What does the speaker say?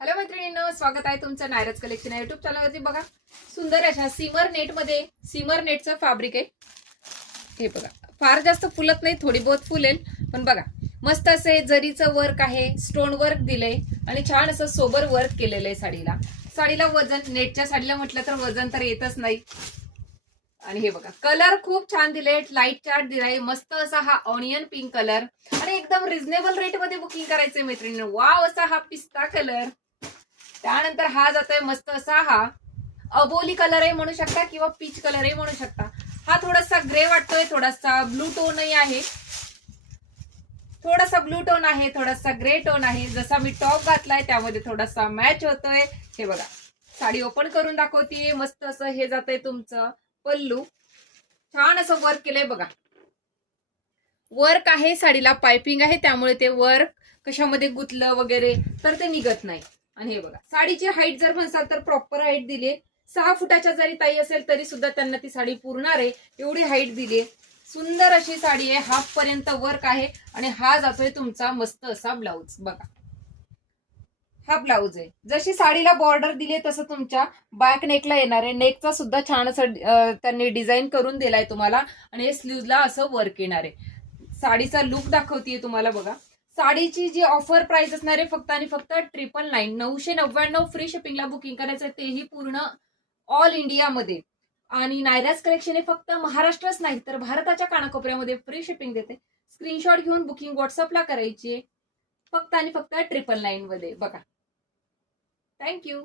Hello मैत्रिणींनो, स्वागत आहे तुमचं नायरज कलेक्शन या युट्यूब चॅनलवरती। बघा, सुंदर अशा सीमर नेट मध्ये सीमर नेटचं फॅब्रिक आहे। हे बघा, फार जास्त फुलत नाही, थोडी बहुत फुलेल, पण बघा मस्त असे जरीचं वर्क आहे, स्टोन वर्क दिलंय आणि छान असं सोबर वर्क केलेलं आहे साडीला। साडीला वजन, नेटच्या साडीला म्हटलं तर वजन तर येतच नाही। आणि हे बघा, कलर खूप छान दिले, लाईट चार्ट दिलाय, मस्त असा हा ऑनियन पिंक कलर आणि एकदम रिझनेबल रेट मध्ये बुकिंग करायचंय मैत्रिणींनो। वाव, असा हा पिस्ता कलर, त्यानंतर हा जातोय मस्त असा हा अबोली कलर आहे म्हणू शकता किंवा पीच कलर आहे म्हणू शकता। हा थोडासा ग्रे वाटतोय, थोडासा ब्लू टोनही आहे, थोडासा ब्लू टोन आहे, थोडासा ग्रे टोन आहे। जसा मी टॉप घातलाय त्यामध्ये थोडासा मॅच होतोय। हे बघा, साडी ओपन करून दाखवतीये। मस्त असं हे जातंय तुमचं पल्लू, छान असं वर्क केलंय बघा। वर्क आहे, साडीला पाइपिंग आहे, त्यामुळे ते वर्क कशामध्ये गुतलं वगैरे तर ते निघत नाही। आणि हे बघा, साडीची हाईट जर म्हणसाल तर प्रॉपर हाईट दिली, 6 फुटाच्या जरी ताई असेल तरी सुद्धा त्यांना ती साडी पुरणार आहे एवढी हाईट दिली। सुंदर अशी साडी आहे, हाफ पर्यंत वर्क आहे आणि हा जातोय तुमचा मस्त असा ब्लाऊज। बघा, हा ब्लाऊज आहे, जशी साडीला बॉर्डर दिली तसं तुमच्या बॅक नेकला येणार आहे। नेकचा सुद्धा छान असं त्यांनी डिझाईन करून दिलाय तुम्हाला आणि स्लीव्हला असं वर्क येणार आहे। साडीचा लुक दाखवतीये तुम्हाला बघा। साडीची जी ऑफर प्राइस असणार आहे फक्त आणि फक्त 999, 999 फ्री शिपिंगला बुकिंग करायचं, तेही पूर्ण ऑल इंडियामध्ये। आणि नायराज कलेक्शन हे फक्त महाराष्ट्रच नाही तर भारताच्या कानाकोपऱ्यामध्ये फ्री शिपिंग देते। स्क्रीनशॉट घेऊन बुकिंग व्हॉट्सअपला करायची, फक्त आणि फक्त 999 मध्ये। बघा, थँक्यू।